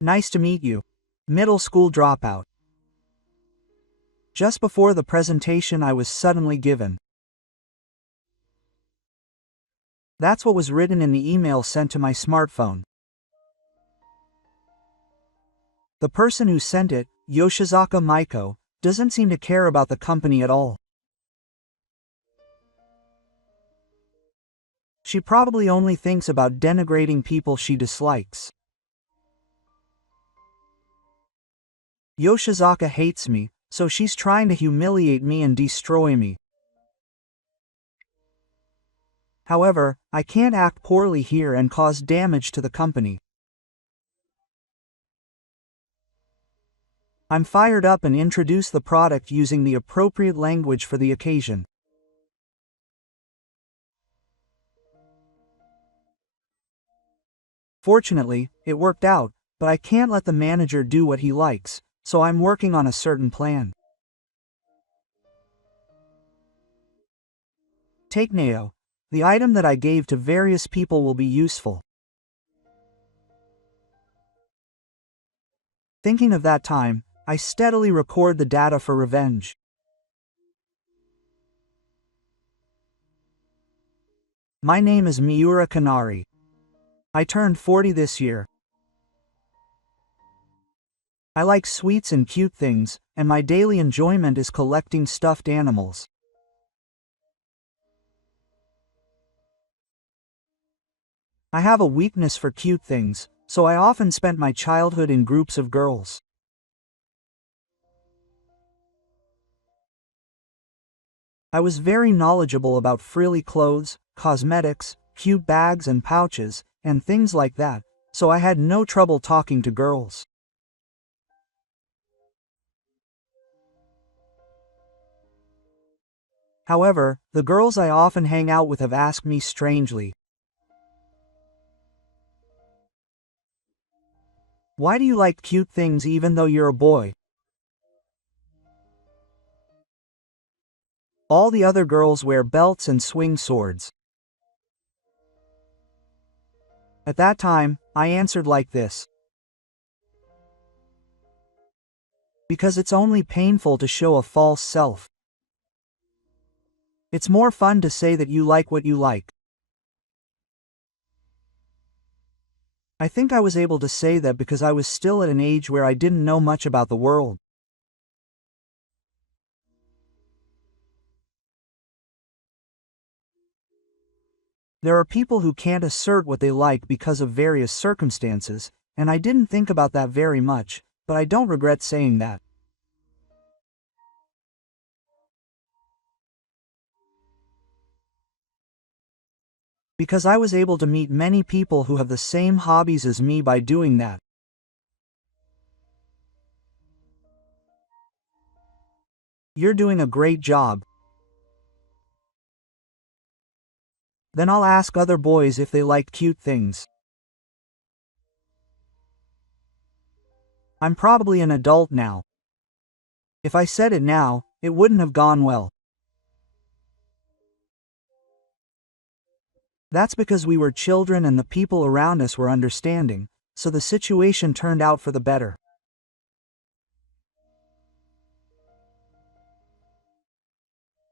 Nice to meet you. Middle school dropout. Just before the presentation I was suddenly given. That's what was written in the email sent to my smartphone. The person who sent it, Yoshizaka Maiko, doesn't seem to care about the company at all. She probably only thinks about denigrating people she dislikes. Yoshizaka hates me, so she's trying to humiliate me and destroy me. However, I can't act poorly here and cause damage to the company. I'm fired up and introduce the product using the appropriate language for the occasion. Fortunately, it worked out, but I can't let the manager do what he likes, so I'm working on a certain plan. Take Neo. The item that I gave to various people will be useful. Thinking of that time, I steadily record the data for revenge. My name is Miura Kanari. I turned 40 this year. I like sweets and cute things, and my daily enjoyment is collecting stuffed animals. I have a weakness for cute things, so I often spent my childhood in groups of girls. I was very knowledgeable about frilly clothes, cosmetics, cute bags and pouches, and things like that, so I had no trouble talking to girls. However, the girls I often hang out with have asked me strangely, "Why do you like cute things even though you're a boy?" All the other girls wear belts and swing swords. At that time, I answered like this. Because it's only painful to show a false self. It's more fun to say that you like what you like. I think I was able to say that because I was still at an age where I didn't know much about the world. There are people who can't assert what they like because of various circumstances, and I didn't think about that very much, but I don't regret saying that. Because I was able to meet many people who have the same hobbies as me by doing that. You're doing a great job. Then I'll ask other boys if they like cute things. I'm probably an adult now. If I said it now, it wouldn't have gone well. That's because we were children and the people around us were understanding, so the situation turned out for the better.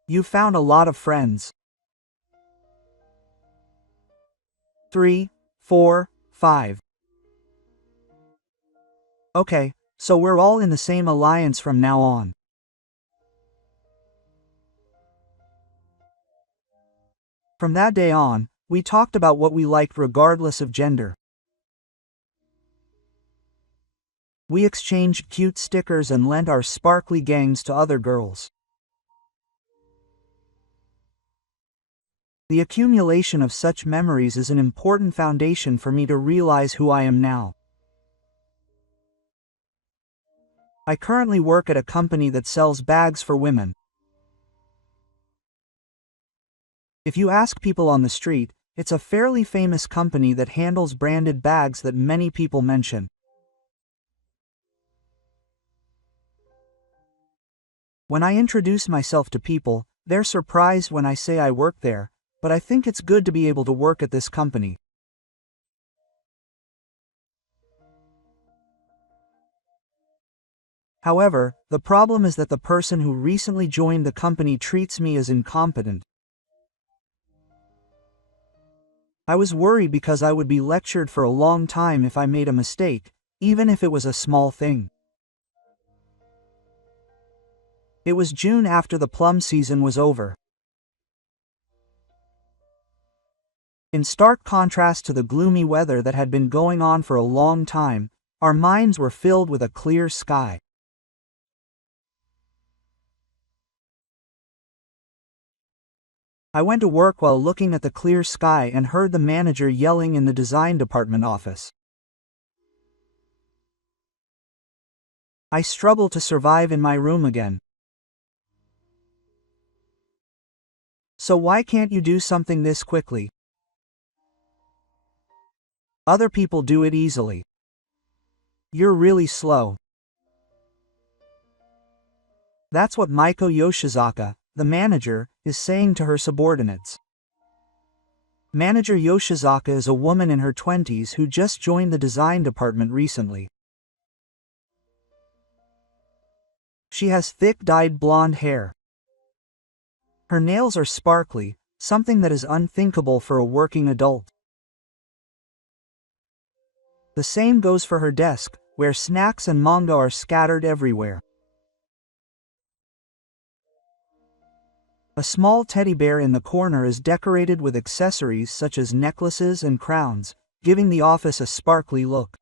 You found a lot of friends. 3, 4, 5. Okay, so we're all in the same alliance from now on. From that day on, we talked about what we liked regardless of gender. We exchanged cute stickers and lent our sparkly gangs to other girls. The accumulation of such memories is an important foundation for me to realize who I am now. I currently work at a company that sells bags for women. If you ask people on the street, it's a fairly famous company that handles branded bags that many people mention. When I introduce myself to people, they're surprised when I say I work there, but I think it's good to be able to work at this company. However, the problem is that the person who recently joined the company treats me as incompetent. I was worried because I would be lectured for a long time if I made a mistake, even if it was a small thing. It was June after the plum season was over. In stark contrast to the gloomy weather that had been going on for a long time, our minds were filled with a clear sky. I went to work while looking at the clear sky and heard the manager yelling in the design department office. I struggled to survive in my room again. So why can't you do something this quickly? Other people do it easily. You're really slow. That's what Maiko Yoshizaka, the manager, is saying to her subordinates. Manager Yoshizaka is a woman in her 20s who just joined the design department recently. She has thick dyed blonde hair. Her nails are sparkly, something that is unthinkable for a working adult. The same goes for her desk, where snacks and manga are scattered everywhere. A small teddy bear in the corner is decorated with accessories such as necklaces and crowns, giving the office a sparkly look.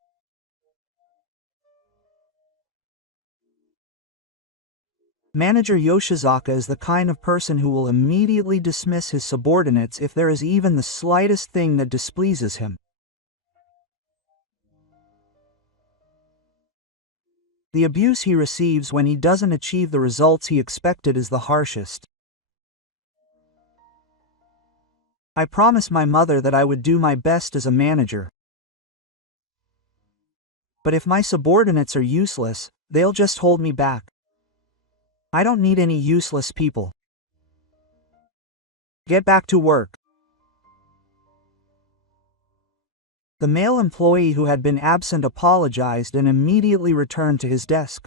Manager Yoshizaka is the kind of person who will immediately dismiss his subordinates if there is even the slightest thing that displeases him. The abuse he receives when he doesn't achieve the results he expected is the harshest. I promised my mother that I would do my best as a manager. But if my subordinates are useless, they'll just hold me back. I don't need any useless people. Get back to work. The male employee who had been absent apologized and immediately returned to his desk.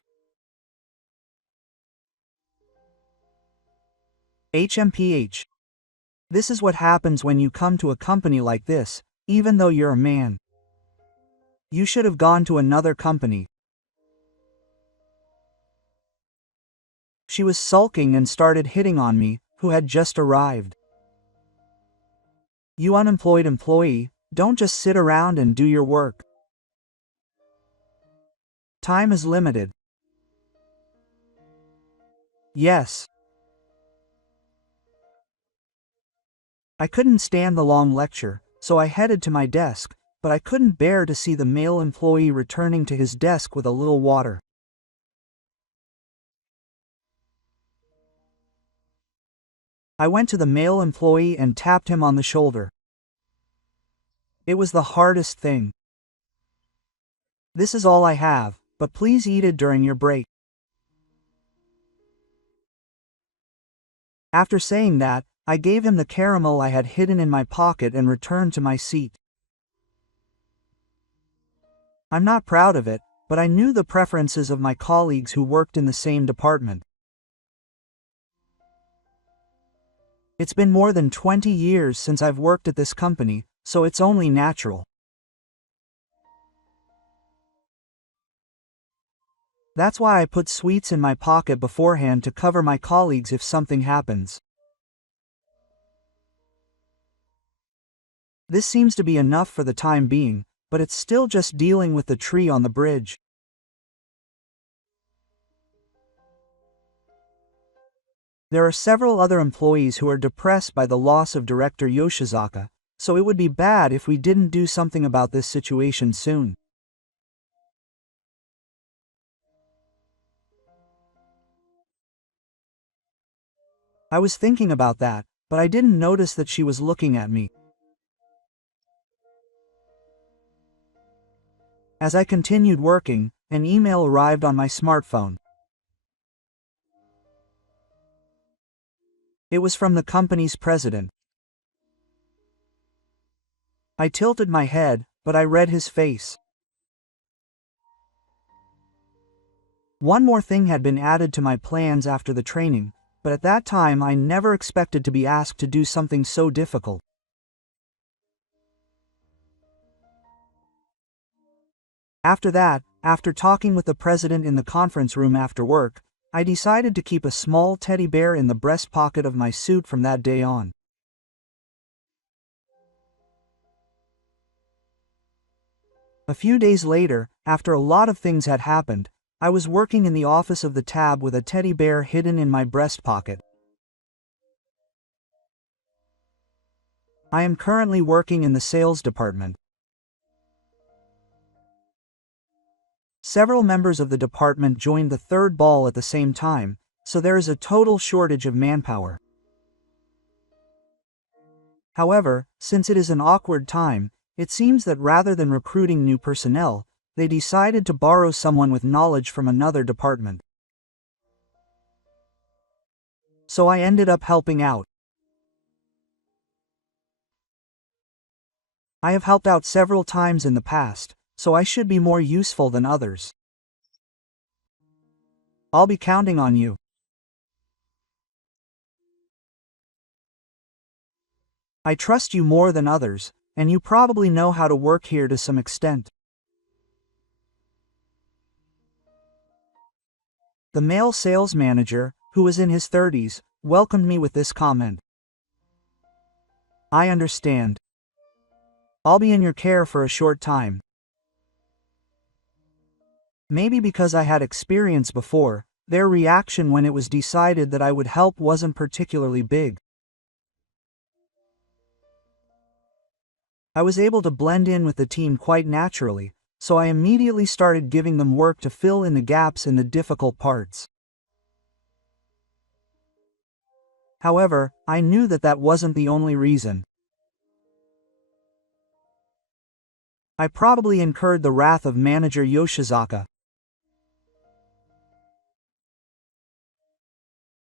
HMPH. This is what happens when you come to a company like this, even though you're a man. You should have gone to another company. She was sulking and started hitting on me, who had just arrived. You unemployed employee, don't just sit around and do your work. Time is limited. Yes. I couldn't stand the long lecture, so I headed to my desk, but I couldn't bear to see the male employee returning to his desk with a little water. I went to the male employee and tapped him on the shoulder. It was the hardest thing. This is all I have, but please eat it during your break. After saying that, I gave him the caramel I had hidden in my pocket and returned to my seat. I'm not proud of it, but I knew the preferences of my colleagues who worked in the same department. It's been more than 20 years since I've worked at this company, so it's only natural. That's why I put sweets in my pocket beforehand to cover my colleagues if something happens. This seems to be enough for the time being, but it's still just dealing with the tree on the bridge. There are several other employees who are depressed by the loss of Director Yoshizaka, so it would be bad if we didn't do something about this situation soon. I was thinking about that, but I didn't notice that she was looking at me. As I continued working, an email arrived on my smartphone. It was from the company's president. I tilted my head, but I read his face. One more thing had been added to my plans after the training, but at that time I never expected to be asked to do something so difficult. After that, after talking with the president in the conference room after work, I decided to keep a small teddy bear in the breast pocket of my suit from that day on. A few days later, after a lot of things had happened, I was working in the office of the tab with a teddy bear hidden in my breast pocket. I am currently working in the sales department. Several members of the department joined the third ball at the same time, so there is a total shortage of manpower. However, since it is an awkward time, it seems that rather than recruiting new personnel, they decided to borrow someone with knowledge from another department. So I ended up helping out. I have helped out several times in the past, so I should be more useful than others. I'll be counting on you. I trust you more than others, and you probably know how to work here to some extent. The male sales manager, who was in his 30s, welcomed me with this comment. I understand. I'll be in your care for a short time. Maybe because I had experience before, their reaction when it was decided that I would help wasn't particularly big. I was able to blend in with the team quite naturally, so I immediately started giving them work to fill in the gaps in the difficult parts. However, I knew that that wasn't the only reason. I probably incurred the wrath of manager Yoshizaka.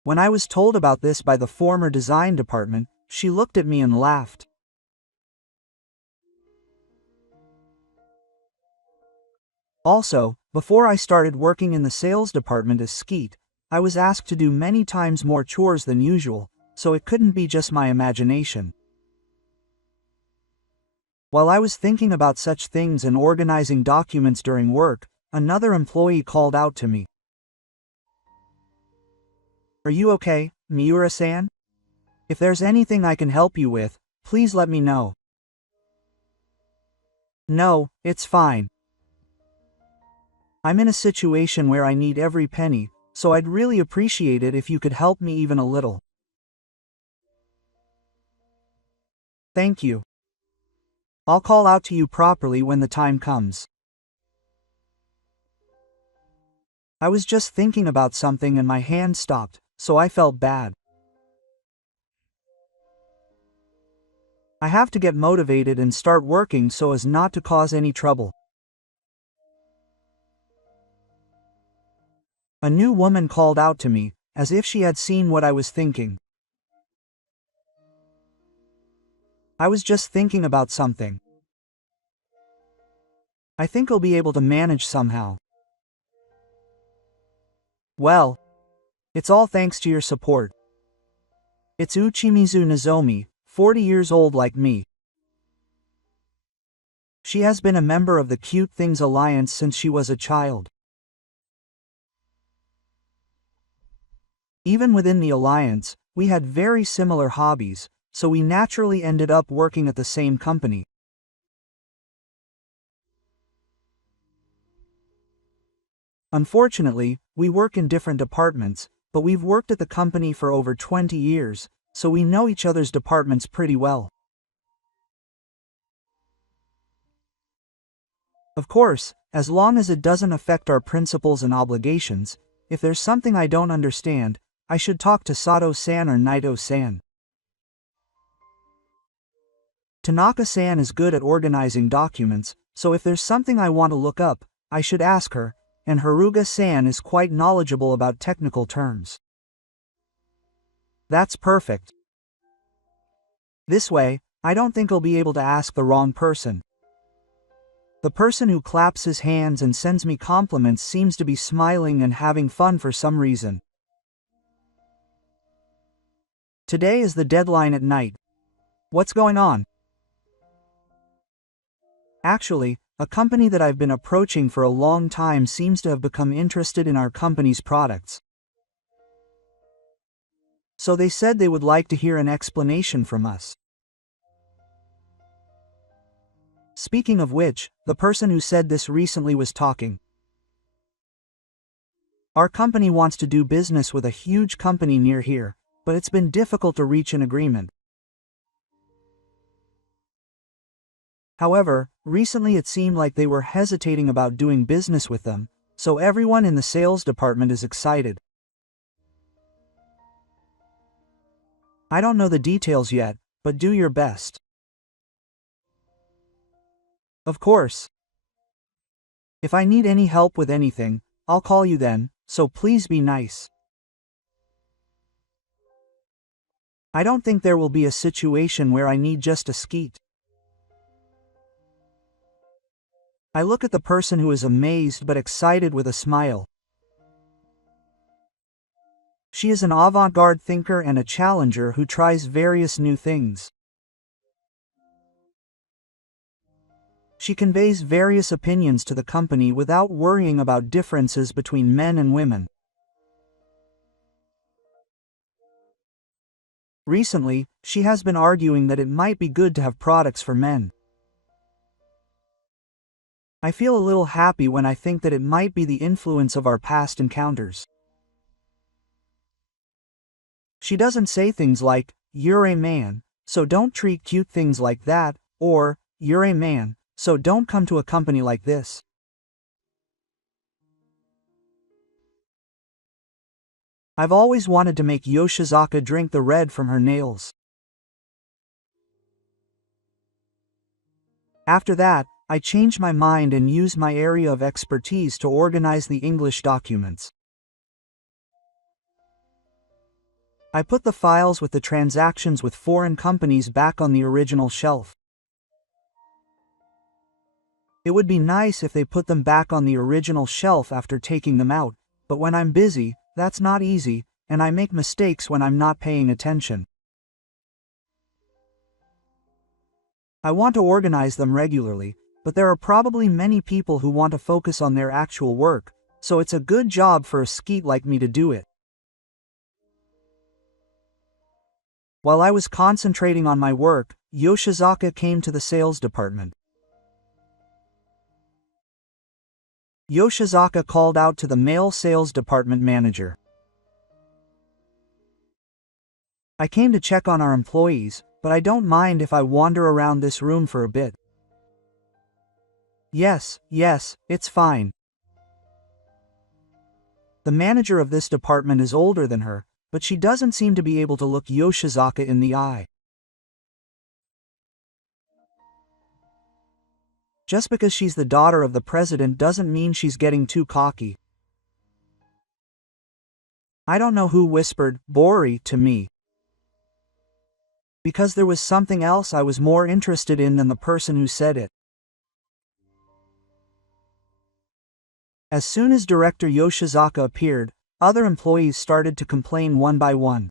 When I was told about this by the former design department, she looked at me and laughed. Also, before I started working in the sales department as Skeet, I was asked to do many times more chores than usual, so it couldn't be just my imagination. While I was thinking about such things and organizing documents during work, another employee called out to me. Are you okay, Miura-san? If there's anything I can help you with, please let me know. No, it's fine. I'm in a situation where I need every penny, so I'd really appreciate it if you could help me even a little. Thank you. I'll call out to you properly when the time comes. I was just thinking about something and my hand stopped, so I felt bad. I have to get motivated and start working so as not to cause any trouble. A new woman called out to me, as if she had seen what I was thinking. I was just thinking about something. I think I'll be able to manage somehow. Well, it's all thanks to your support. It's Uchimizu Nozomi, 40 years old like me. She has been a member of the Cute Things Alliance since she was a child. Even within the alliance, we had very similar hobbies, so we naturally ended up working at the same company. Unfortunately, we work in different departments, but we've worked at the company for over 20 years, so we know each other's departments pretty well. Of course, as long as it doesn't affect our principles and obligations, if there's something I don't understand, I should talk to Sato-san or Naito-san. Tanaka-san is good at organizing documents, so if there's something I want to look up, I should ask her, and Haruga-san is quite knowledgeable about technical terms. That's perfect. This way, I don't think I'll be able to ask the wrong person. The person who claps his hands and sends me compliments seems to be smiling and having fun for some reason. Today is the deadline at night. What's going on? Actually, a company that I've been approaching for a long time seems to have become interested in our company's products. So they said they would like to hear an explanation from us. Speaking of which, the person who said this recently was talking. Our company wants to do business with a huge company near here, but it's been difficult to reach an agreement. However, recently it seemed like they were hesitating about doing business with them, so everyone in the sales department is excited. I don't know the details yet, but do your best. Of course. If I need any help with anything, I'll call you then, so please be nice. I don't think there will be a situation where I need just a skeet. I look at the person who is amazed but excited with a smile. She is an avant-garde thinker and a challenger who tries various new things. She conveys various opinions to the company without worrying about differences between men and women. Recently, she has been arguing that it might be good to have products for men. I feel a little happy when I think that it might be the influence of our past encounters. She doesn't say things like, "You're a man, so don't treat cute things like that," or, "You're a man, so don't come to a company like this." I've always wanted to make Yoshizaka drink the red from her nails. After that, I changed my mind and used my area of expertise to organize the English documents. I put the files with the transactions with foreign companies back on the original shelf. It would be nice if they put them back on the original shelf after taking them out, but when I'm busy, that's not easy, and I make mistakes when I'm not paying attention. I want to organize them regularly, but there are probably many people who want to focus on their actual work, so it's a good job for a skeet like me to do it. While I was concentrating on my work, Yoshizaka came to the sales department. Yoshizaka called out to the male sales department manager. "I came to check on our employees, but I don't mind if I wander around this room for a bit." Yes, it's fine." The manager of this department is older than her, but she doesn't seem to be able to look Yoshizaka in the eye. Just because she's the daughter of the president doesn't mean she's getting too cocky. I don't know who whispered "Bori" to me. Because there was something else I was more interested in than the person who said it. As soon as Director Yoshizaka appeared, other employees started to complain one by one.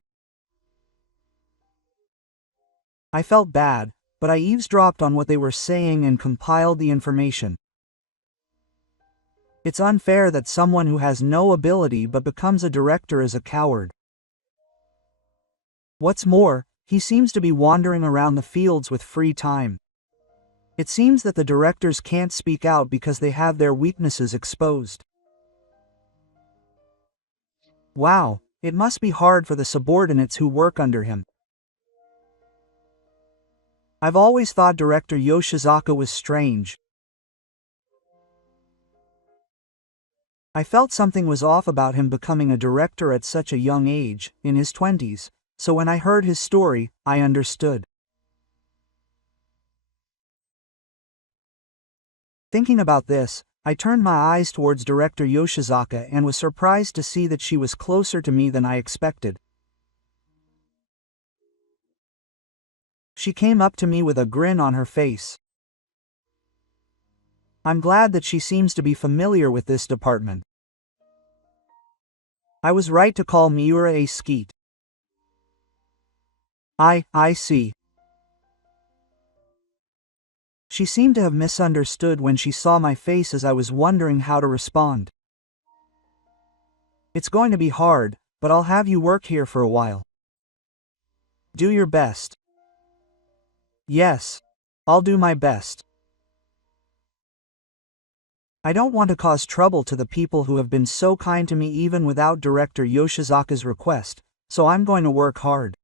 I felt bad, but I eavesdropped on what they were saying and compiled the information. It's unfair that someone who has no ability but becomes a director is a coward. What's more, he seems to be wandering around the fields with free time. It seems that the directors can't speak out because they have their weaknesses exposed. Wow, it must be hard for the subordinates who work under him. I've always thought Director Yoshizaka was strange. I felt something was off about him becoming a director at such a young age, in his 20s, so when I heard his story, I understood. Thinking about this, I turned my eyes towards Director Yoshizaka and was surprised to see that she was closer to me than I expected. She came up to me with a grin on her face. I'm glad that she seems to be familiar with this department. I was right to call Miura a skeet. I see. She seemed to have misunderstood when she saw my face as I was wondering how to respond. It's going to be hard, but I'll have you work here for a while. Do your best. Yes, I'll do my best. I don't want to cause trouble to the people who have been so kind to me even without Director Yoshizaka's request, so I'm going to work hard.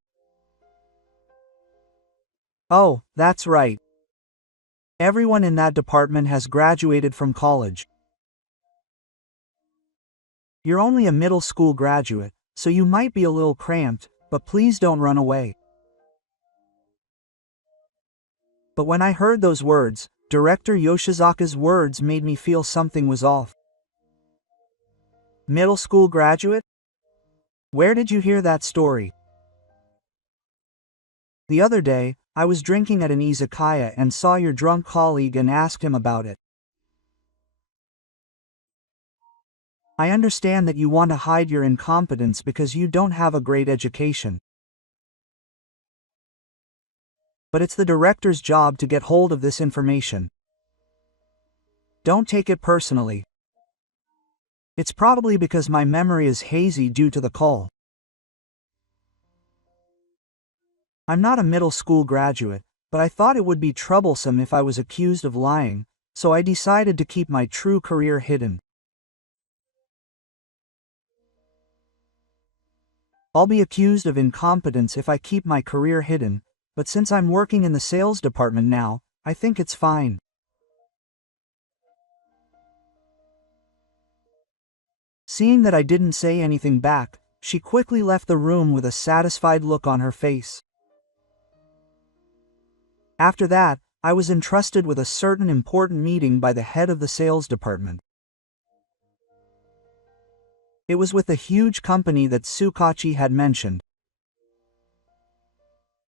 Oh, that's right. Everyone in that department has graduated from college. You're only a middle school graduate, so you might be a little cramped, but please don't run away. But when I heard those words, Director Yoshizaka's words made me feel something was off. Middle school graduate? Where did you hear that story? The other day, I was drinking at an izakaya and saw your drunk colleague and asked him about it. I understand that you want to hide your incompetence because you don't have a great education. But it's the director's job to get hold of this information. Don't take it personally. It's probably because my memory is hazy due to the call. I'm not a middle school graduate, but I thought it would be troublesome if I was accused of lying, so I decided to keep my true career hidden. I'll be accused of incompetence if I keep my career hidden, but since I'm working in the sales department now, I think it's fine. Seeing that I didn't say anything back, she quickly left the room with a satisfied look on her face. After that, I was entrusted with a certain important meeting by the head of the sales department. It was with the huge company that Tsukachi had mentioned.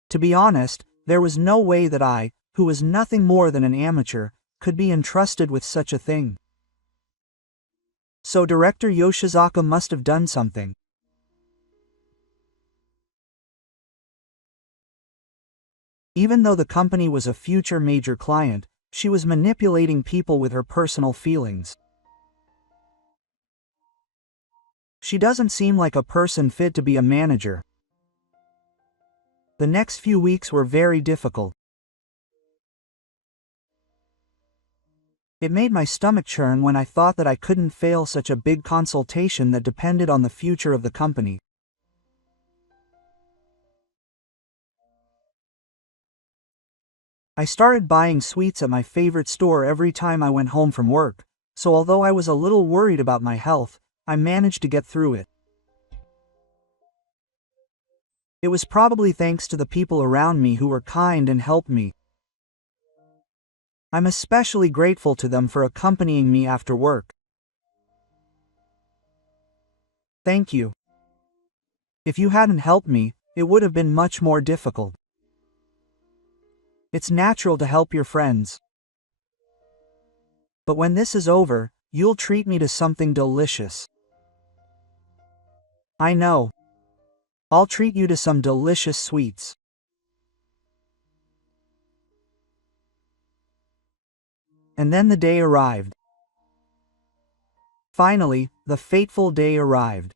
To be honest, there was no way that I, who was nothing more than an amateur, could be entrusted with such a thing. So Director Yoshizaka must have done something. Even though the company was a future major client, she was manipulating people with her personal feelings. She doesn't seem like a person fit to be a manager. The next few weeks were very difficult. It made my stomach churn when I thought that I couldn't fail such a big consultation that depended on the future of the company. I started buying sweets at my favorite store every time I went home from work, so although I was a little worried about my health, I managed to get through it. It was probably thanks to the people around me who were kind and helped me. I'm especially grateful to them for accompanying me after work. Thank you. If you hadn't helped me, it would have been much more difficult. It's natural to help your friends. But when this is over, you'll treat me to something delicious. I know. I'll treat you to some delicious sweets. And then the day arrived. Finally, the fateful day arrived.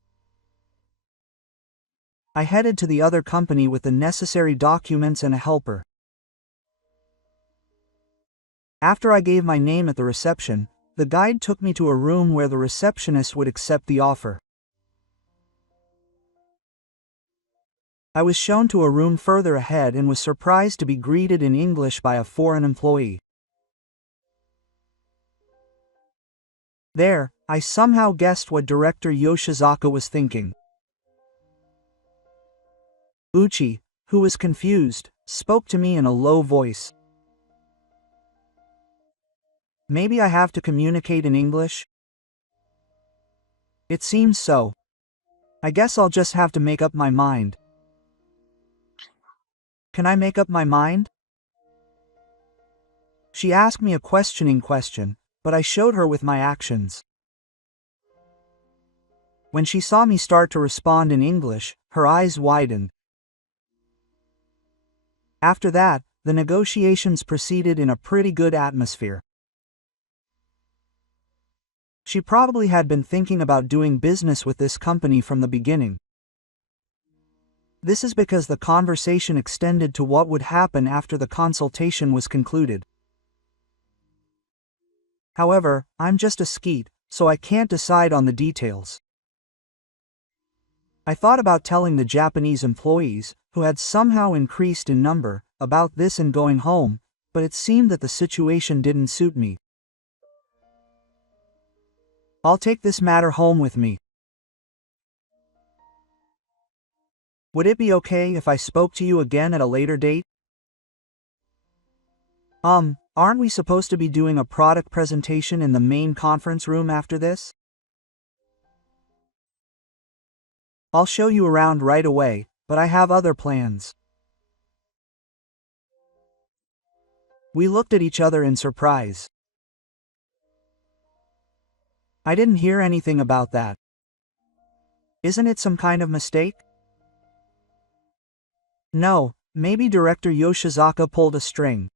I headed to the other company with the necessary documents and a helper. After I gave my name at the reception, the guide took me to a room where the receptionist would accept the offer. I was shown to a room further ahead and was surprised to be greeted in English by a foreign employee. There, I somehow guessed what Director Yoshizaka was thinking. Uchi, who was confused, spoke to me in a low voice. Maybe I have to communicate in English? It seems so. I guess I'll just have to make up my mind. Can I make up my mind? She asked me a questioning question, but I showed her with my actions. When she saw me start to respond in English, her eyes widened. After that, the negotiations proceeded in a pretty good atmosphere. She probably had been thinking about doing business with this company from the beginning. This is because the conversation extended to what would happen after the consultation was concluded. However, I'm just a skeet, so I can't decide on the details. I thought about telling the Japanese employees, who had somehow increased in number, about this and going home, but it seemed that the situation didn't suit me. I'll take this matter home with me. Would it be okay if I spoke to you again at a later date? Aren't we supposed to be doing a product presentation in the main conference room after this? I'll show you around right away, but I have other plans. We looked at each other in surprise. I didn't hear anything about that. Isn't it some kind of mistake? No, maybe Director Yoshizaka pulled a string.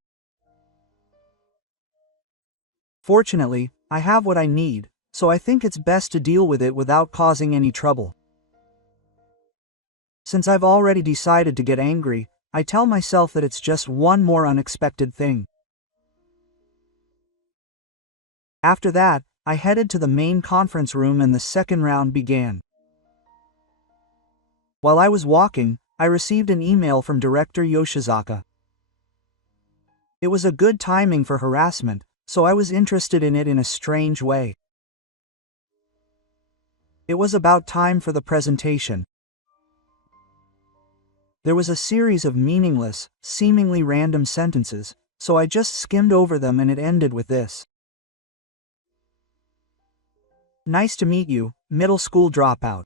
Fortunately, I have what I need, so I think it's best to deal with it without causing any trouble. Since I've already decided to get angry, I tell myself that it's just one more unexpected thing. After that, I headed to the main conference room and the second round began. While I was walking, I received an email from Director Yoshizaka. It was a good timing for harassment, so I was interested in it in a strange way. It was about time for the presentation. There was a series of meaningless, seemingly random sentences, so I just skimmed over them and it ended with this. Nice to meet you, middle school dropout.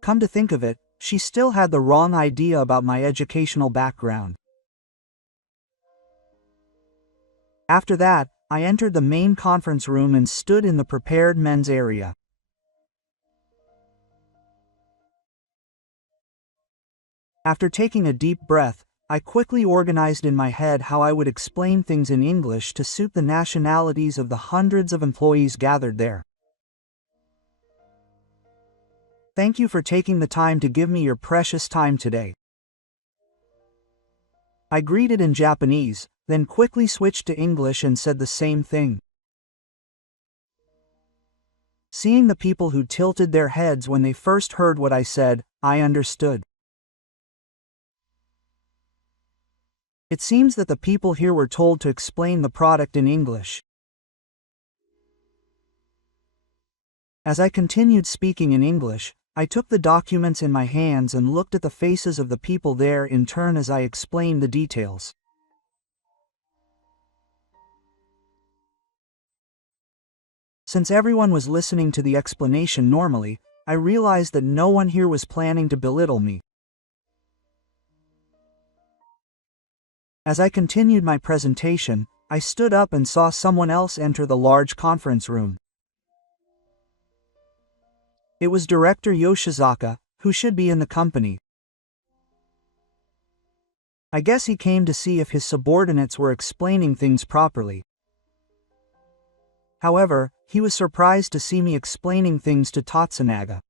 Come to think of it, she still had the wrong idea about my educational background. After that, I entered the main conference room and stood in the prepared men's area. After taking a deep breath, I quickly organized in my head how I would explain things in English to suit the nationalities of the hundreds of employees gathered there. Thank you for taking the time to give me your precious time today. I greeted in Japanese, then quickly switched to English and said the same thing. Seeing the people who tilted their heads when they first heard what I said, I understood. It seems that the people here were told to explain the product in English. As I continued speaking in English, I took the documents in my hands and looked at the faces of the people there in turn as I explained the details. Since everyone was listening to the explanation normally, I realized that no one here was planning to belittle me. As I continued my presentation, I stood up and saw someone else enter the large conference room. It was Director Yoshizaka, who should be in the company. I guess he came to see if his subordinates were explaining things properly. However, he was surprised to see me explaining things to Tatsunaga.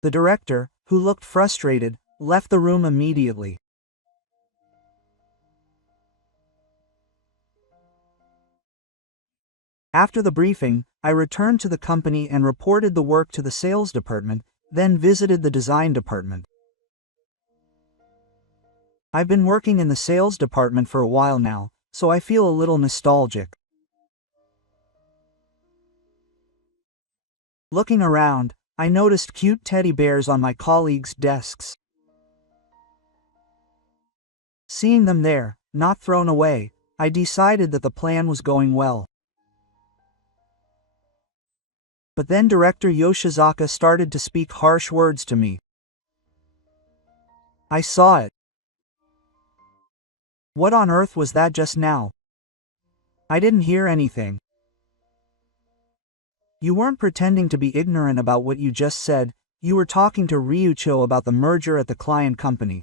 The director, who looked frustrated, left the room immediately. After the briefing, I returned to the company and reported the work to the sales department, then visited the design department. I've been working in the sales department for a while now, so I feel a little nostalgic. Looking around, I noticed cute teddy bears on my colleagues' desks. Seeing them there, not thrown away, I decided that the plan was going well. But then Director Yoshizaka started to speak harsh words to me. I saw it. What on earth was that just now? I didn't hear anything. You weren't pretending to be ignorant about what you just said, you were talking to Ryucho about the merger at the client company.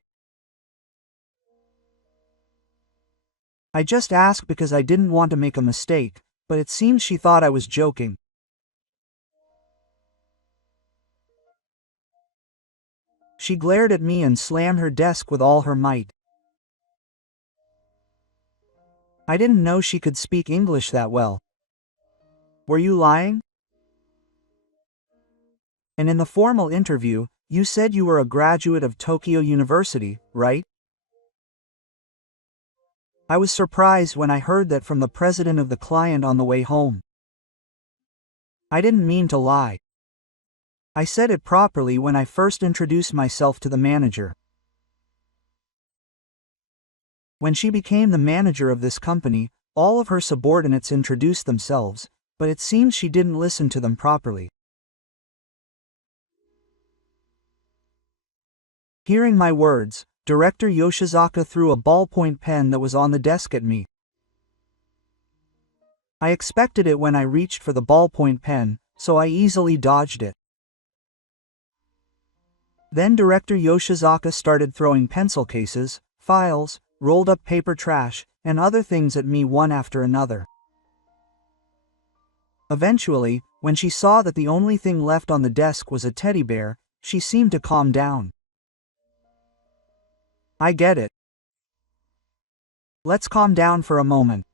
I just asked because I didn't want to make a mistake, but it seems she thought I was joking. She glared at me and slammed her desk with all her might. I didn't know she could speak English that well. Were you lying? And in the formal interview, you said you were a graduate of Tokyo University, right? I was surprised when I heard that from the president of the client on the way home. I didn't mean to lie. I said it properly when I first introduced myself to the manager. When she became the manager of this company, all of her subordinates introduced themselves, but it seems she didn't listen to them properly. Hearing my words, Director Yoshizaka threw a ballpoint pen that was on the desk at me. I expected it when I reached for the ballpoint pen, so I easily dodged it. Then Director Yoshizaka started throwing pencil cases, files, rolled up paper trash, and other things at me one after another. Eventually, when she saw that the only thing left on the desk was a teddy bear, she seemed to calm down. I get it. Let's calm down for a moment.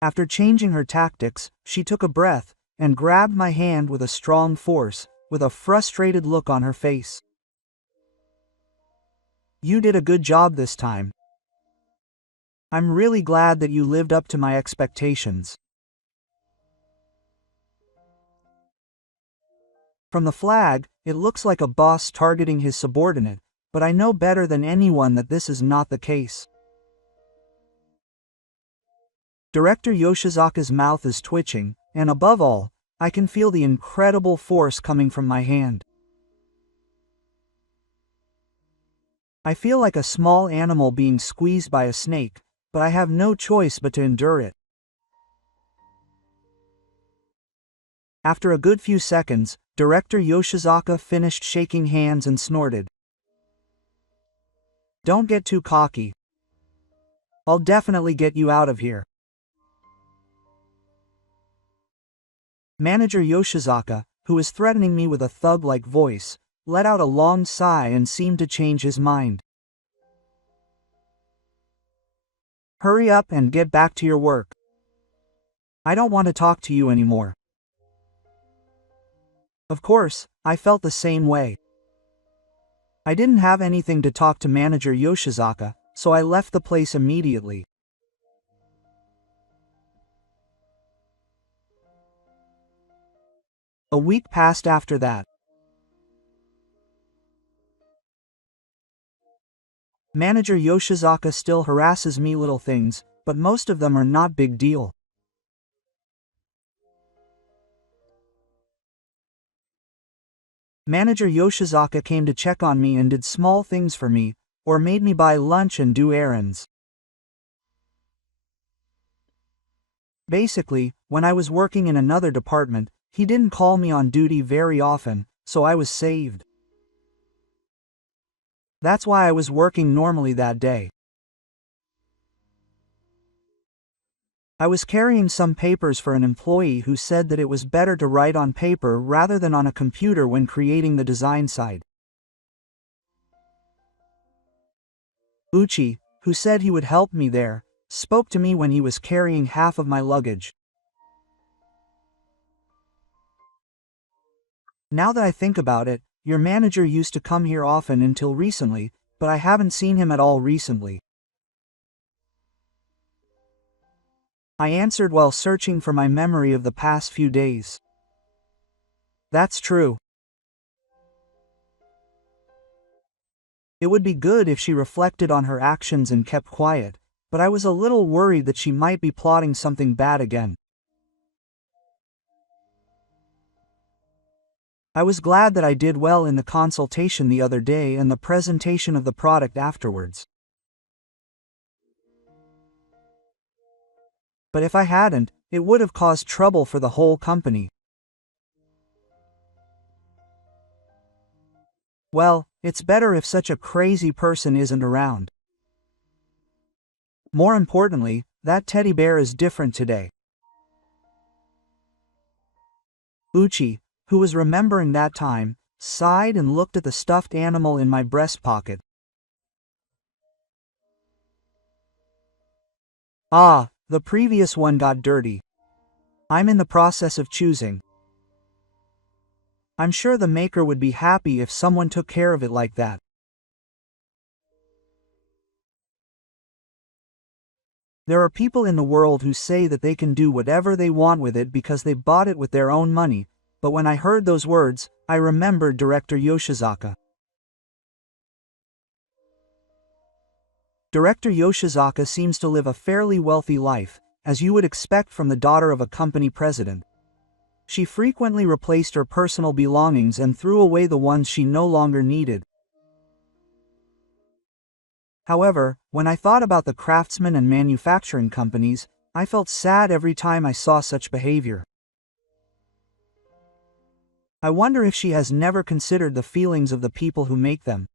After changing her tactics, she took a breath, and grabbed my hand with a strong force, with a frustrated look on her face. You did a good job this time. I'm really glad that you lived up to my expectations. From the flag, it looks like a boss targeting his subordinate, but I know better than anyone that this is not the case. Director Yoshizaka's mouth is twitching, and above all, I can feel the incredible force coming from my hand. I feel like a small animal being squeezed by a snake, but I have no choice but to endure it. After a good few seconds, Director Yoshizaka finished shaking hands and snorted. Don't get too cocky. I'll definitely get you out of here. Manager Yoshizaka, who was threatening me with a thug-like voice, let out a long sigh and seemed to change his mind. Hurry up and get back to your work. I don't want to talk to you anymore. Of course, I felt the same way. I didn't have anything to talk to Manager Yoshizaka, so I left the place immediately. A week passed after that. Manager Yoshizaka still harasses me little things, but most of them are not big deal. Manager Yoshizaka came to check on me and did small things for me, or made me buy lunch and do errands. Basically, when I was working in another department, he didn't call me on duty very often, so I was saved. That's why I was working normally that day. I was carrying some papers for an employee who said that it was better to write on paper rather than on a computer when creating the design side. Uchi, who said he would help me there, spoke to me when he was carrying half of my luggage. Now that I think about it, your manager used to come here often until recently, but I haven't seen him at all recently. I answered while searching for my memory of the past few days. That's true. It would be good if she reflected on her actions and kept quiet, but I was a little worried that she might be plotting something bad again. I was glad that I did well in the consultation the other day and the presentation of the product afterwards. But if I hadn't, it would have caused trouble for the whole company. Well, it's better if such a crazy person isn't around. More importantly, that teddy bear is different today. Uchi, who was remembering that time, sighed and looked at the stuffed animal in my breast pocket. Ah, the previous one got dirty. I'm in the process of choosing. I'm sure the maker would be happy if someone took care of it like that. There are people in the world who say that they can do whatever they want with it because they bought it with their own money, but when I heard those words, I remembered director Yoshizaka. Director Yoshizaka seems to live a fairly wealthy life, as you would expect from the daughter of a company president. She frequently replaced her personal belongings and threw away the ones she no longer needed. However, when I thought about the craftsmen and manufacturing companies, I felt sad every time I saw such behavior. I wonder if she has never considered the feelings of the people who make them.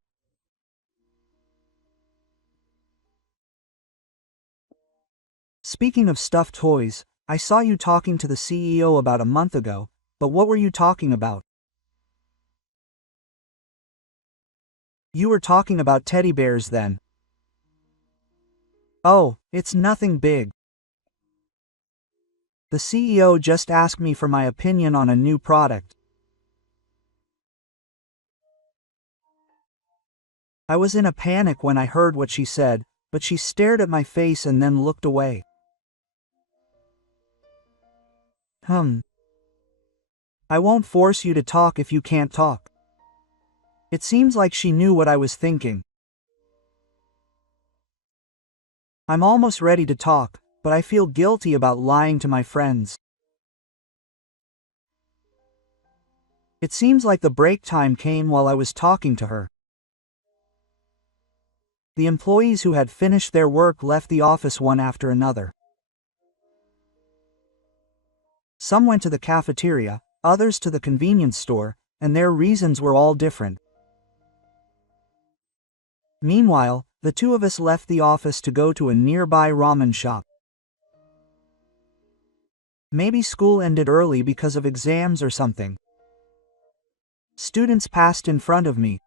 Speaking of stuffed toys, I saw you talking to the CEO about a month ago, but what were you talking about? You were talking about teddy bears then. Oh, it's nothing big. The CEO just asked me for my opinion on a new product. I was in a panic when I heard what she said, but she stared at my face and then looked away. I won't force you to talk if you can't talk. It seems like she knew what I was thinking. I'm almost ready to talk, but I feel guilty about lying to my friends. It seems like the break time came while I was talking to her. The employees who had finished their work left the office one after another. Some went to the cafeteria, others to the convenience store, and their reasons were all different. Meanwhile, the two of us left the office to go to a nearby ramen shop. Maybe school ended early because of exams or something. Students passed in front of me.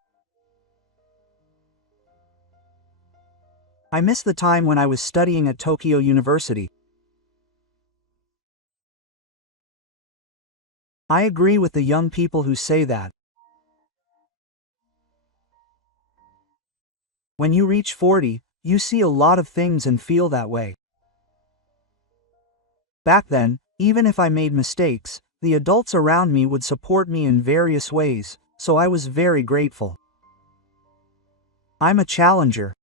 I miss the time when I was studying at Tokyo University. I agree with the young people who say that. When you reach 40, you see a lot of things and feel that way. Back then, even if I made mistakes, the adults around me would support me in various ways, so I was very grateful. I'm a challenger.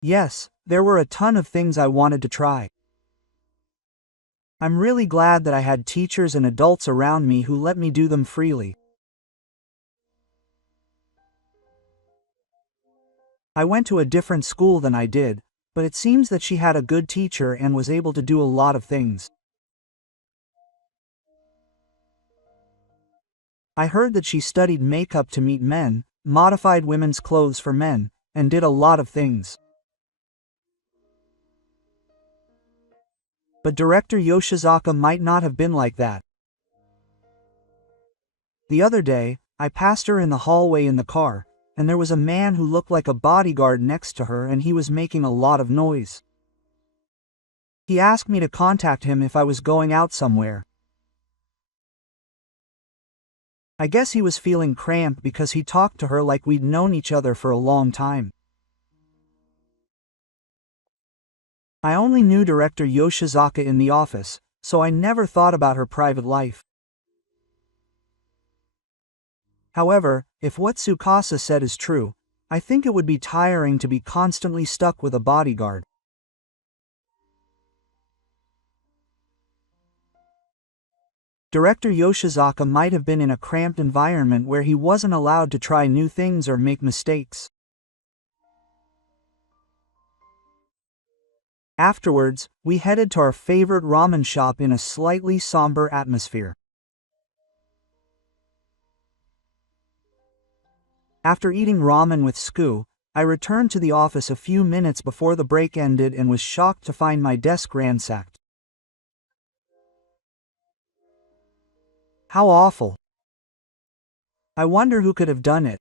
Yes, there were a ton of things I wanted to try. I'm really glad that I had teachers and adults around me who let me do them freely. I went to a different school than I did, but it seems that she had a good teacher and was able to do a lot of things. I heard that she studied makeup to meet men, modified women's clothes for men, and did a lot of things. But director Yoshizaka might not have been like that. The other day, I passed her in the hallway in the car, and there was a man who looked like a bodyguard next to her and he was making a lot of noise. He asked me to contact him if I was going out somewhere. I guess he was feeling cramped because he talked to her like we'd known each other for a long time. I only knew director Yoshizaka in the office, so I never thought about her private life. However, if what Tsukasa said is true, I think it would be tiring to be constantly stuck with a bodyguard. Director Yoshizaka might have been in a cramped environment where he wasn't allowed to try new things or make mistakes. Afterwards, we headed to our favorite ramen shop in a slightly somber atmosphere. After eating ramen with Sku, I returned to the office a few minutes before the break ended and was shocked to find my desk ransacked. How awful. I wonder who could have done it.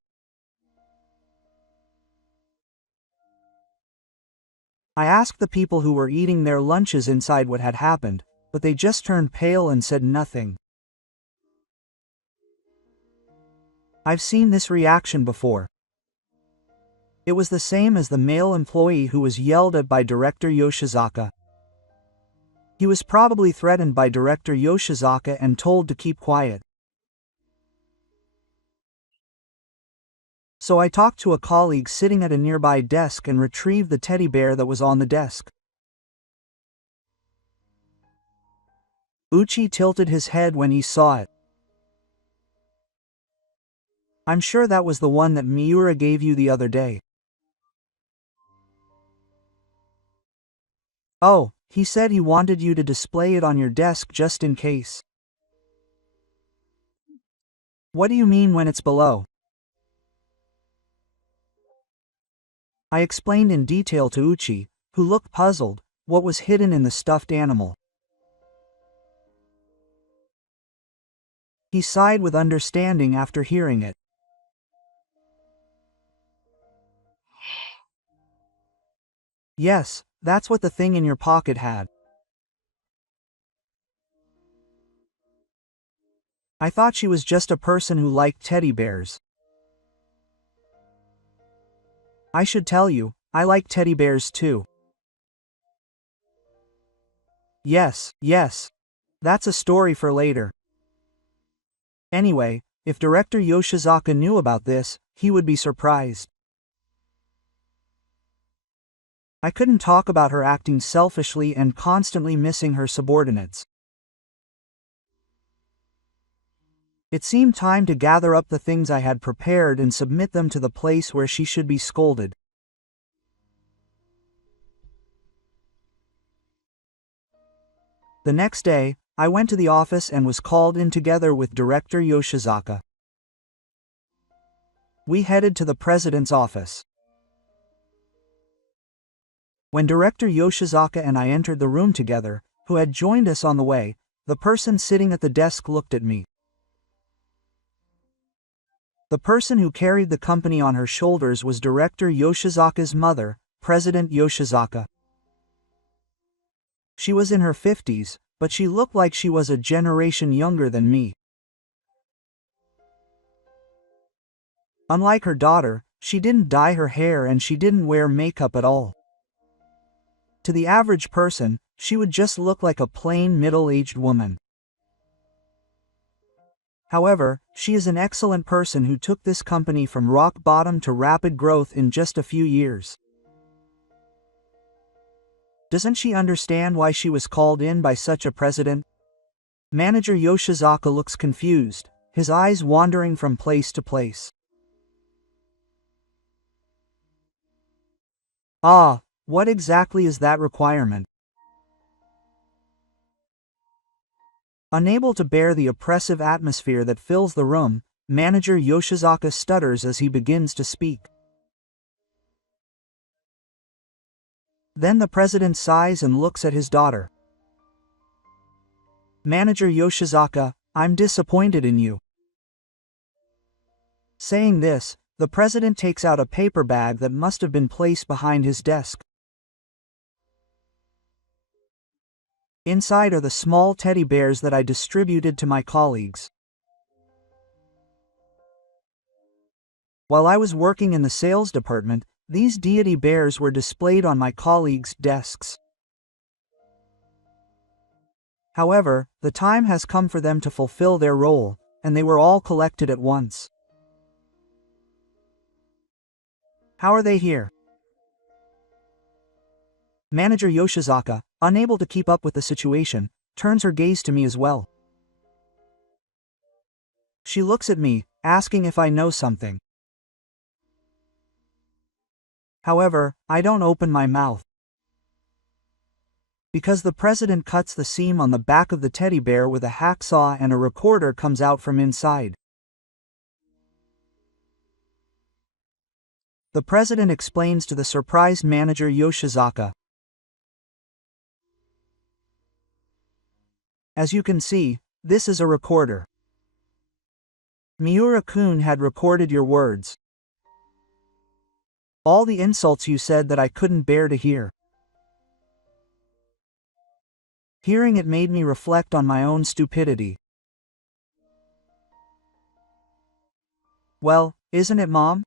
I asked the people who were eating their lunches inside what had happened, but they just turned pale and said nothing. I've seen this reaction before. It was the same as the male employee who was yelled at by Director Yoshizaka. He was probably threatened by Director Yoshizaka and told to keep quiet. So I talked to a colleague sitting at a nearby desk and retrieved the teddy bear that was on the desk. Uchi tilted his head when he saw it. I'm sure that was the one that Miura gave you the other day. Oh, he said he wanted you to display it on your desk just in case. What do you mean when it's below? I explained in detail to Uchi, who looked puzzled, what was hidden in the stuffed animal. He sighed with understanding after hearing it. Yes, that's what the thing in your pocket had. I thought she was just a person who liked teddy bears. I should tell you, I like teddy bears too. Yes. That's a story for later. Anyway, if Director Yoshizaka knew about this, he would be surprised. I couldn't talk about her acting selfishly and constantly missing her subordinates. It seemed time to gather up the things I had prepared and submit them to the place where she should be scolded. The next day, I went to the office and was called in together with Director Yoshizaka. We headed to the president's office. When Director Yoshizaka and I entered the room together, who had joined us on the way, the person sitting at the desk looked at me. The person who carried the company on her shoulders was Director Yoshizaka's mother, President Yoshizaka. She was in her 50s, but she looked like she was a generation younger than me. Unlike her daughter, she didn't dye her hair and she didn't wear makeup at all. To the average person, she would just look like a plain middle-aged woman. However, she is an excellent person who took this company from rock bottom to rapid growth in just a few years. Doesn't she understand why she was called in by such a president? Manager Yoshizaka looks confused, his eyes wandering from place to place. Ah, what exactly is that requirement? Unable to bear the oppressive atmosphere that fills the room, Manager Yoshizaka stutters as he begins to speak. Then the president sighs and looks at his daughter. Manager Yoshizaka, I'm disappointed in you. Saying this, the president takes out a paper bag that must have been placed behind his desk. Inside are the small teddy bears that I distributed to my colleagues. While I was working in the sales department, these deity bears were displayed on my colleagues' desks. However, the time has come for them to fulfill their role, and they were all collected at once. How are they here? Manager Yoshizaka, unable to keep up with the situation, turns her gaze to me as well. She looks at me, asking if I know something. However, I don't open my mouth. Because the president cuts the seam on the back of the teddy bear with a hacksaw and a recorder comes out from inside. The president explains to the surprised manager Yoshizaka. As you can see, this is a recorder. Miura-kun had recorded your words. All the insults you said that I couldn't bear to hear. Hearing it made me reflect on my own stupidity. Well, isn't it, Mom?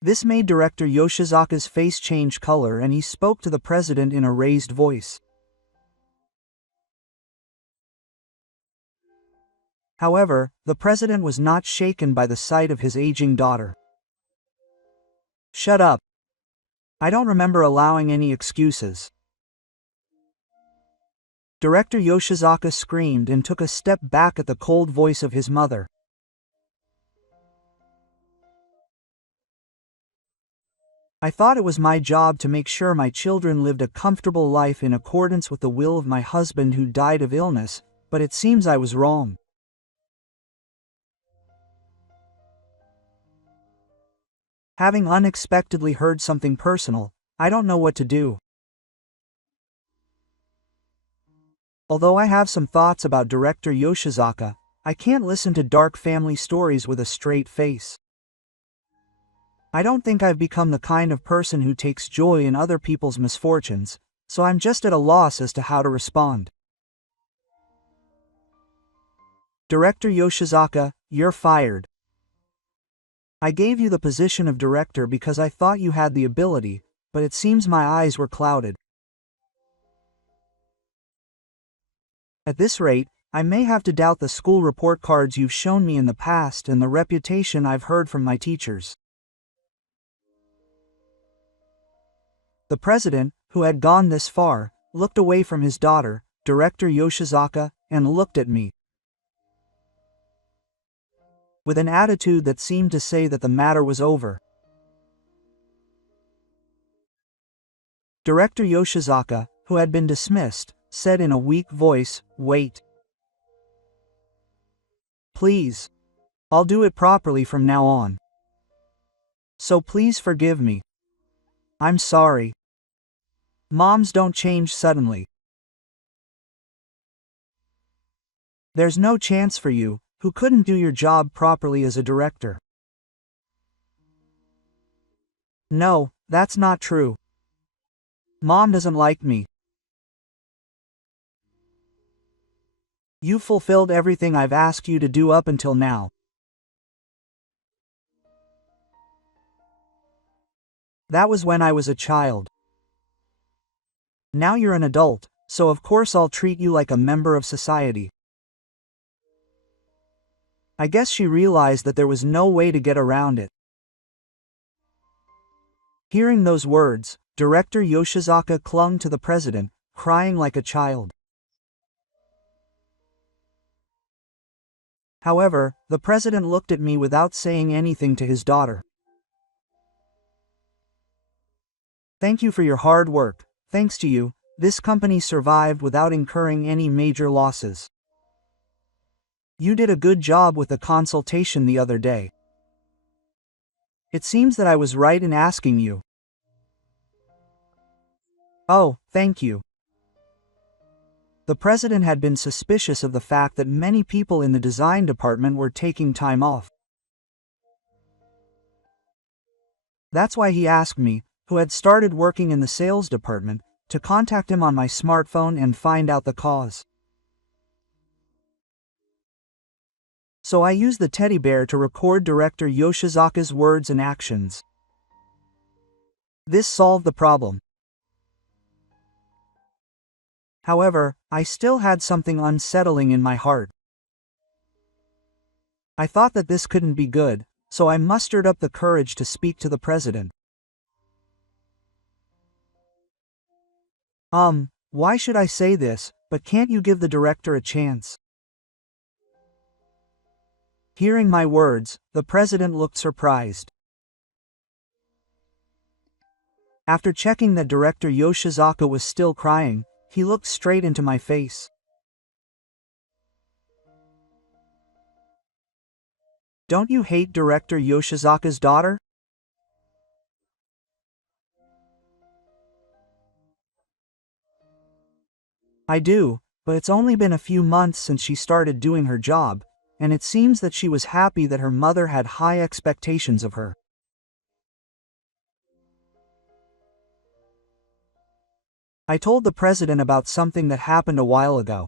This made Director Yoshizaka's face change color and he spoke to the president in a raised voice. However, the president was not shaken by the sight of his aging daughter. Shut up. I don't remember allowing any excuses. Director Yoshizaka screamed and took a step back at the cold voice of his mother. I thought it was my job to make sure my children lived a comfortable life in accordance with the will of my husband who died of illness, but it seems I was wrong. Having unexpectedly heard something personal, I don't know what to do. Although I have some thoughts about Director Yoshizaka, I can't listen to dark family stories with a straight face. I don't think I've become the kind of person who takes joy in other people's misfortunes, so I'm just at a loss as to how to respond. Director Yoshizaka, you're fired. I gave you the position of director because I thought you had the ability, but it seems my eyes were clouded. At this rate, I may have to doubt the school report cards you've shown me in the past and the reputation I've heard from my teachers. The president, who had gone this far, looked away from his daughter, Director Yoshizaka, and looked at me. With an attitude that seemed to say that the matter was over. Director Yoshizaka, who had been dismissed, said in a weak voice, "Wait. Please. I'll do it properly from now on. So please forgive me. I'm sorry. Moms don't change suddenly. There's no chance for you, who couldn't do your job properly as a director." No, that's not true. Mom doesn't like me. You fulfilled everything I've asked you to do up until now. That was when I was a child. Now you're an adult, so of course I'll treat you like a member of society. I guess she realized that there was no way to get around it. Hearing those words, Director Yoshizaka clung to the president, crying like a child. However, the president looked at me without saying anything to his daughter. Thank you for your hard work. Thanks to you, this company survived without incurring any major losses. You did a good job with the consultation the other day. It seems that I was right in asking you. Oh, thank you. The president had been suspicious of the fact that many people in the design department were taking time off. That's why he asked me, who had started working in the sales department, to contact him on my smartphone and find out the cause. So I used the teddy bear to record Director Yoshizaka's words and actions. This solved the problem. However, I still had something unsettling in my heart. I thought that this couldn't be good, so I mustered up the courage to speak to the president. Why should I say this, but can't you give the director a chance? Hearing my words, the president looked surprised. After checking that director Yoshizaka was still crying, he looked straight into my face. Don't you hate director Yoshizaka's daughter? I do, but it's only been a few months since she started doing her job, and it seems that she was happy that her mother had high expectations of her. I told the president about something that happened a while ago.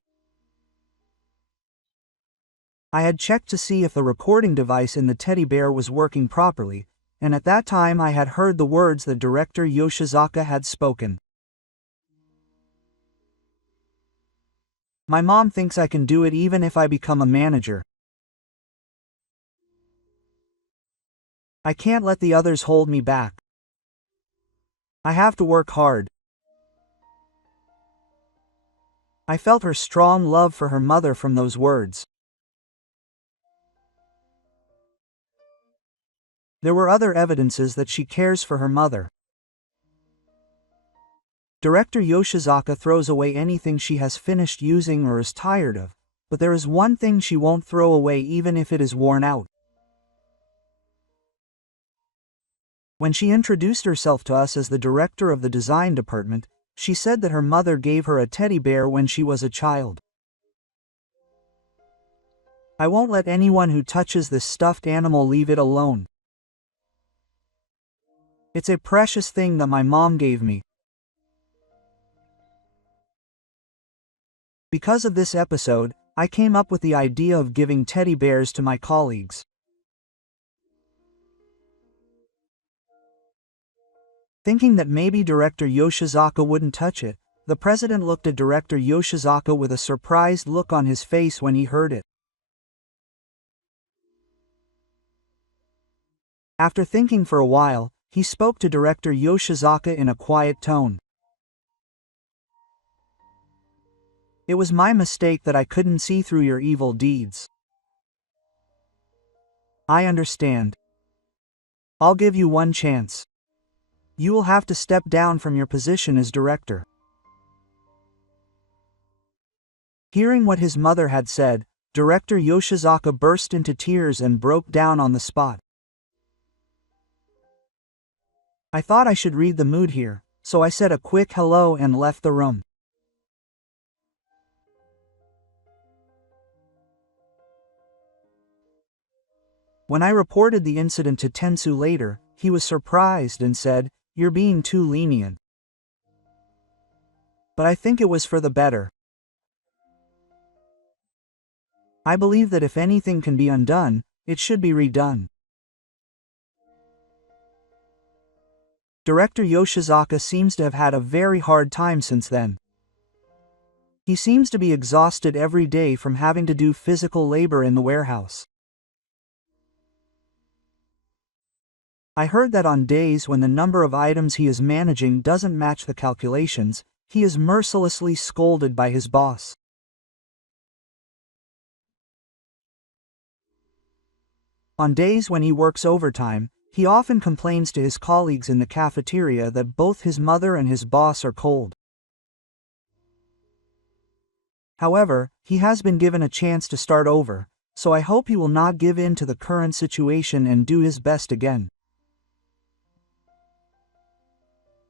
I had checked to see if the recording device in the teddy bear was working properly, and at that time I had heard the words that director Yoshizaka had spoken. My mom thinks I can do it even if I become a manager. I can't let the others hold me back. I have to work hard. I felt her strong love for her mother from those words. There were other evidences that she cares for her mother. Director Yoshizaka throws away anything she has finished using or is tired of, but there is one thing she won't throw away even if it is worn out. When she introduced herself to us as the director of the design department, she said that her mother gave her a teddy bear when she was a child. I won't let anyone who touches this stuffed animal leave it alone. It's a precious thing that my mom gave me. Because of this episode, I came up with the idea of giving teddy bears to my colleagues. Thinking that maybe director Yoshizaka wouldn't touch it, the president looked at director Yoshizaka with a surprised look on his face when he heard it. After thinking for a while, he spoke to director Yoshizaka in a quiet tone. It was my mistake that I couldn't see through your evil deeds. I understand. I'll give you one chance. You will have to step down from your position as director. Hearing what his mother had said, director Yoshizaka burst into tears and broke down on the spot. I thought I should read the mood here, so I said a quick hello and left the room. When I reported the incident to Tensu later, he was surprised and said, "You're being too lenient." But I think it was for the better. I believe that if anything can be undone, it should be redone. Director Yoshizaka seems to have had a very hard time since then. He seems to be exhausted every day from having to do physical labor in the warehouse. I heard that on days when the number of items he is managing doesn't match the calculations, he is mercilessly scolded by his boss. On days when he works overtime, he often complains to his colleagues in the cafeteria that both his mother and his boss are cold. However, he has been given a chance to start over, so I hope he will not give in to the current situation and do his best again.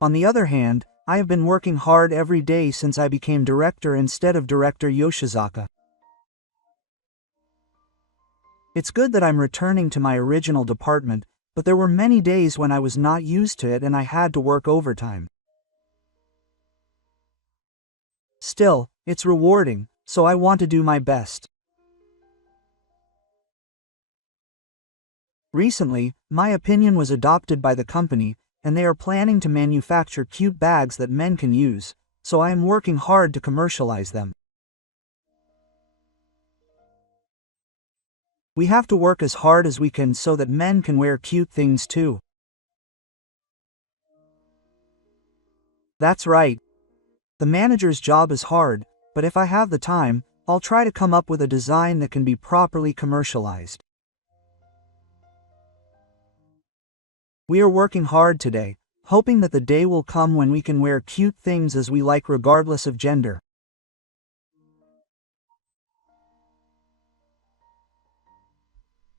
On the other hand, I have been working hard every day since I became director instead of director Yoshizaka. It's good that I'm returning to my original department, but there were many days when I was not used to it and I had to work overtime. Still, it's rewarding, so I want to do my best. Recently, my opinion was adopted by the company, and they are planning to manufacture cute bags that men can use, so I am working hard to commercialize them. We have to work as hard as we can so that men can wear cute things too. That's right. The manager's job is hard, but if I have the time, I'll try to come up with a design that can be properly commercialized. We are working hard today, hoping that the day will come when we can wear cute things as we like regardless of gender.